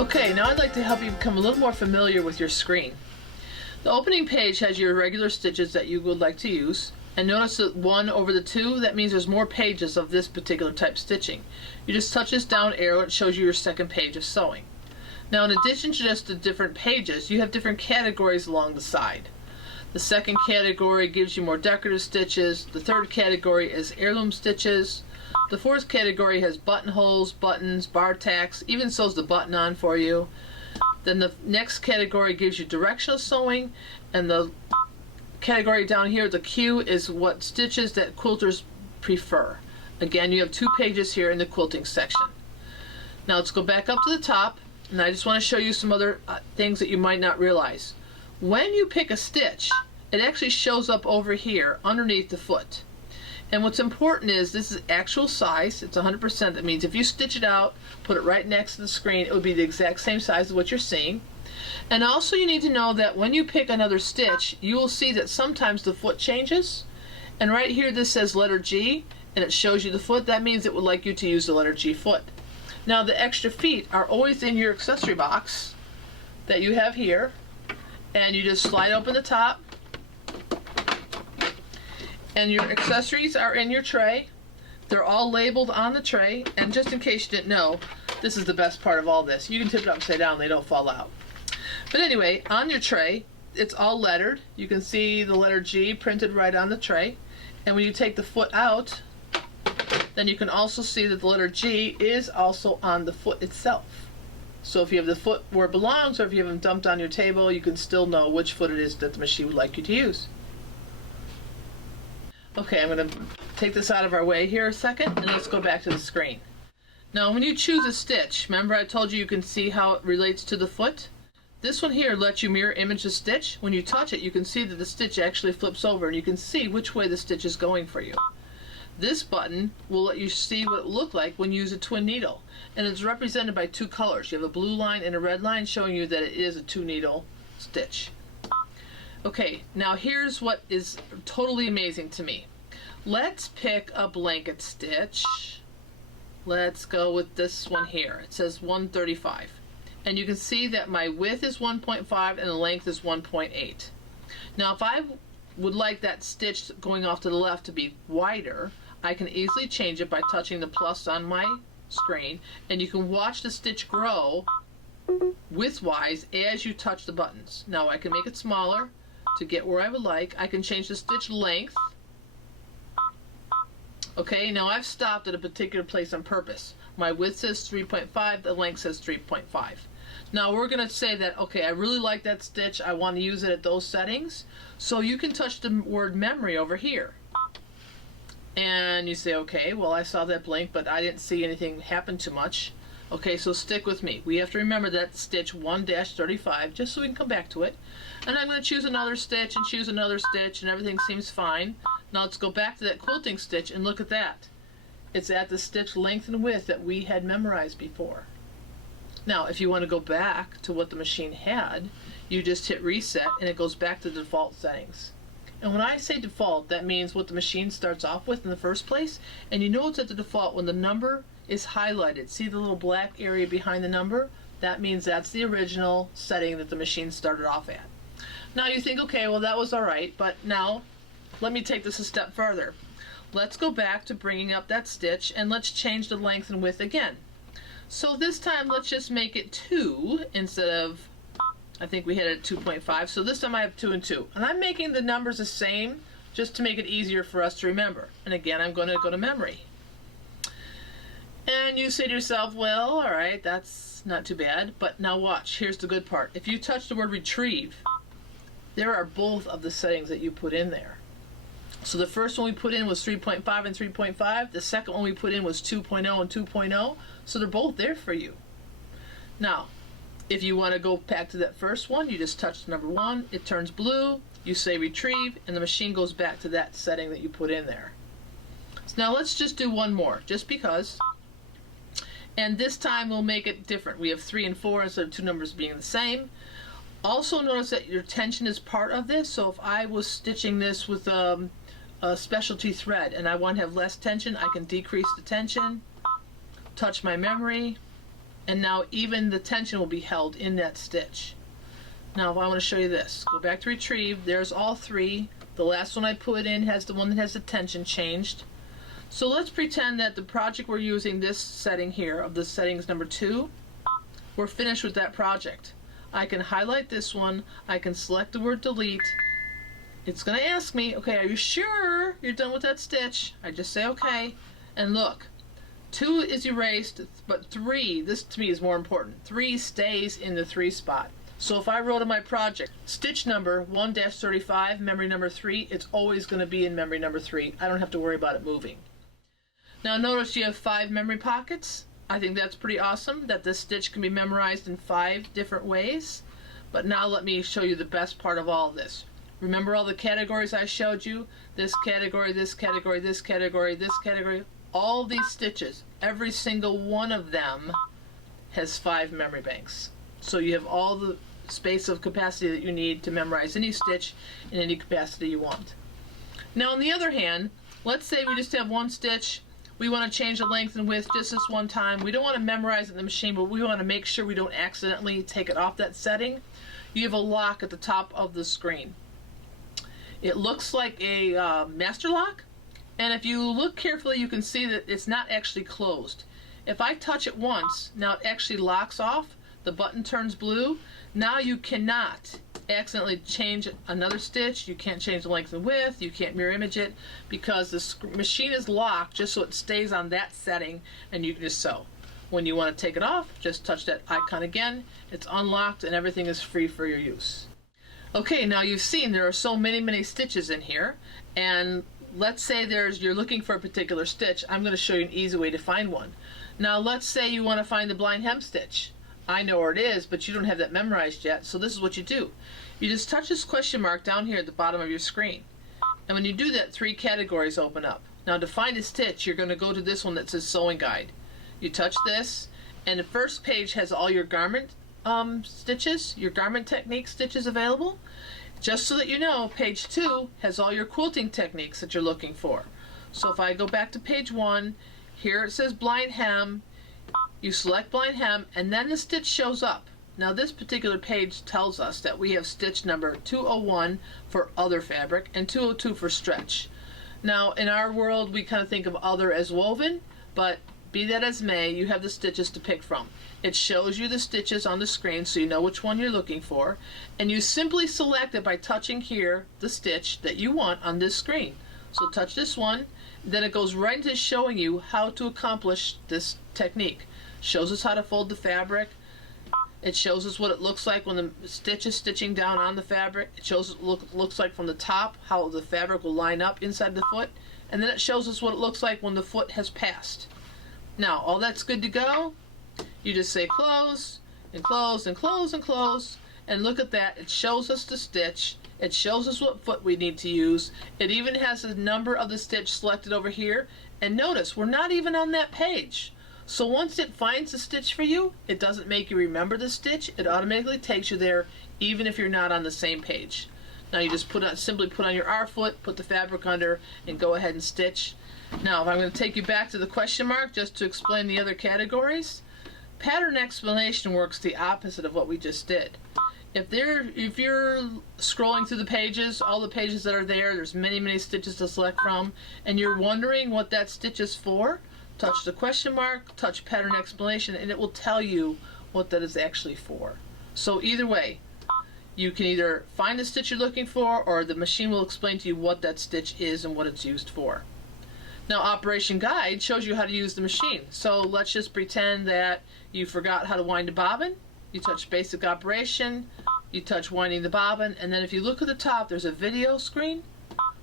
Okay, now I'd like to help you become a little more familiar with your screen. The opening page has your regular stitches that you would like to use, and notice that 1 over the 2, that means there's more pages of this particular type stitching. You just touch this down arrow, it shows you your second page of sewing. Now in addition to just the different pages, you have different categories along the side. The second category gives you more decorative stitches, the third category is heirloom stitches, the fourth category has buttonholes, buttons, bar tacks, even sews the button on for you. Then the next category gives you directional sewing, and the category down here, the Q, is what stitches that quilters prefer. Again, you have 2 pages here in the quilting section. Now let's go back up to the top, and I just want to show you some other things that you might not realize. When you pick a stitch, it actually shows up over here underneath the foot. And what's important is this is actual size. It's 100%. That means if you stitch it out, put it right next to the screen, it would be the exact same size as what you're seeing. And also you need to know that when you pick another stitch, you will see that sometimes the foot changes. And right here this says letter G, and it shows you the foot. That means it would like you to use the letter G foot. Now the extra feet are always in your accessory box that you have here. And you just slide open the top. And your accessories are in your tray. They're all labeled on the tray. And just in case you didn't know, this is the best part of all this. You can tip it upside down, they don't fall out. But anyway, on your tray, it's all lettered. You can see the letter G printed right on the tray. And when you take the foot out, then you can also see that the letter G is also on the foot itself. So if you have the foot where it belongs, or if you have them dumped on your table, you can still know which foot it is that the machine would like you to use. Okay, I'm going to take this out of our way here a second, and let's go back to the screen. Now when you choose a stitch, remember I told you you can see how it relates to the foot? This one here lets you mirror image the stitch. When you touch it, you can see that the stitch actually flips over, and you can see which way the stitch is going for you. This button will let you see what it looked like when you use a twin needle, and it's represented by 2 colors. You have a blue line and a red line showing you that it is a 2-needle stitch. Okay, now here's what is totally amazing to me. Let's pick a blanket stitch. Let's go with this one here. It says 135. And you can see that my width is 1.5 and the length is 1.8. Now if I would like that stitch going off to the left to be wider, I can easily change it by touching the plus on my screen, and you can watch the stitch grow width-wise as you touch the buttons. Now I can make it smaller to get where I would like. I can change the stitch length. Okay, now I've stopped at a particular place on purpose. My width says 3.5, the length says 3.5. Now we're going to say that, okay, I really like that stitch, I want to use it at those settings. So you can touch the word memory over here. And you say, okay, well I saw that blink, but I didn't see anything happen too much. Okay, so stick with me. We have to remember that stitch 1-35, just so we can come back to it. And I'm going to choose another stitch and choose another stitch, and everything seems fine. Now let's go back to that quilting stitch and look at that. It's at the stitch length and width that we had memorized before. Now if you want to go back to what the machine had, you just hit reset and it goes back to the default settings. And when I say default, that means what the machine starts off with in the first place. And you know it's at the default when the number is highlighted. See the little black area behind the number? That means that's the original setting that the machine started off at. Now you think, okay, well that was alright, but now let me take this a step further. Let's go back to bringing up that stitch and let's change the length and width again. So this time let's just make it 2 instead of, I think we had it at 2.5, so this time I have 2 and 2. And I'm making the numbers the same just to make it easier for us to remember. And again, I'm going to go to memory. And you say to yourself, well, alright, that's not too bad, but now watch, here's the good part. If you touch the word retrieve, there are both of the settings that you put in there. So the first one we put in was 3.5 and 3.5, the second one we put in was 2.0 and 2.0, so they're both there for you. Now, if you want to go back to that first one, you just touch number 1, it turns blue, you say retrieve, and the machine goes back to that setting that you put in there. So now let's just do one more, just because. And this time we'll make it different. We have 3 and 4 instead of 2 numbers being the same. Also notice that your tension is part of this, so if I was stitching this with a specialty thread and I want to have less tension, I can decrease the tension, touch my memory, and now even the tension will be held in that stitch. Now if I want to show you this, go back to retrieve, there's all three. The last one I put in has the one that has the tension changed. So let's pretend that the project we're using, this setting here of the settings number 2, we're finished with that project. I can highlight this one, I can select the word delete. It's going to ask me, okay, are you sure you're done with that stitch? I just say okay, and look, 2 is erased, but 3, this to me is more important, 3 stays in the 3 spot. So if I wrote in my project, stitch number 1-35, memory number 3, it's always going to be in memory number 3. I don't have to worry about it moving. Now notice you have 5 memory pockets. I think that's pretty awesome that this stitch can be memorized in 5 different ways. But now let me show you the best part of all of this. Remember all the categories I showed you? This category, this category, this category, this category. All these stitches, every single one of them has 5 memory banks. So you have all the space of capacity that you need to memorize any stitch in any capacity you want. Now on the other hand, let's say we just have one stitch. We want to change the length and width just this one time. We don't want to memorize it in the machine, but we want to make sure we don't accidentally take it off that setting. You have a lock at the top of the screen. It looks like a master lock, and if you look carefully you can see that it's not actually closed. If I touch it once, now it actually locks off, the button turns blue. Now you cannot accidentally change another stitch, you can't change the length and width, you can't mirror image it, because the machine is locked just so it stays on that setting and you can just sew. When you want to take it off, just touch that icon again, it's unlocked and everything is free for your use. Okay, now you've seen there are so many stitches in here, and let's say you're looking for a particular stitch. I'm going to show you an easy way to find one. Now let's say you want to find the blind hem stitch. I know where it is, but you don't have that memorized yet, so this is what you do. You just touch this question mark down here at the bottom of your screen. And when you do that, 3 categories open up. Now to find a stitch, you're going to go to this one that says Sewing Guide. You touch this, and the first page has all your garment stitches, your garment technique stitches available. Just so that you know, page 2 has all your quilting techniques that you're looking for. So if I go back to page 1, here it says blind hem. You select blind hem and then the stitch shows up. Now this particular page tells us that we have stitch number 201 for other fabric and 202 for stretch. Now in our world we kind of think of other as woven, but be that as may, you have the stitches to pick from. It shows you the stitches on the screen so you know which one you're looking for, and you simply select it by touching here the stitch that you want on this screen. So touch this one, then it goes right into showing you how to accomplish this technique. Shows us how to fold the fabric. It shows us what it looks like when the stitch is stitching down on the fabric. It shows us what it looks like from the top, how the fabric will line up inside the foot. And then it shows us what it looks like when the foot has passed. Now, all that's good to go. You just say close, and close, and close, and close. And look at that. It shows us the stitch. It shows us what foot we need to use. It even has the number of the stitch selected over here. And notice, we're not even on that page. So once it finds the stitch for you, it doesn't make you remember the stitch. It automatically takes you there even if you're not on the same page. Now you just simply put on your R foot, put the fabric under, and go ahead and stitch. Now if I'm going to take you back to the question mark just to explain the other categories, pattern explanation works the opposite of what we just did. If you're scrolling through the pages, all the pages that are there's many stitches to select from, and you're wondering what that stitch is for, touch the question mark, touch pattern explanation, and it will tell you what that is actually for. So either way, you can either find the stitch you're looking for, or the machine will explain to you what that stitch is and what it's used for. Now Operation Guide shows you how to use the machine. So let's just pretend that you forgot how to wind a bobbin. You touch basic operation, you touch winding the bobbin, and then if you look at the top there's a video screen.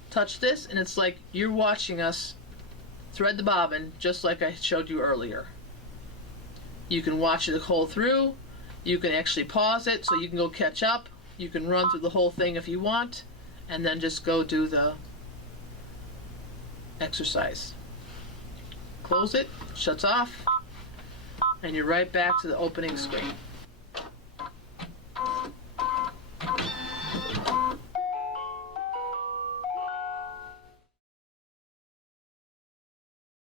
Touch this and it's like you're watching us thread the bobbin just like I showed you earlier. You can watch it the whole through, you can actually pause it so you can go catch up, you can run through the whole thing if you want, and then just go do the exercise. Close it, shuts off, and you're right back to the opening screen.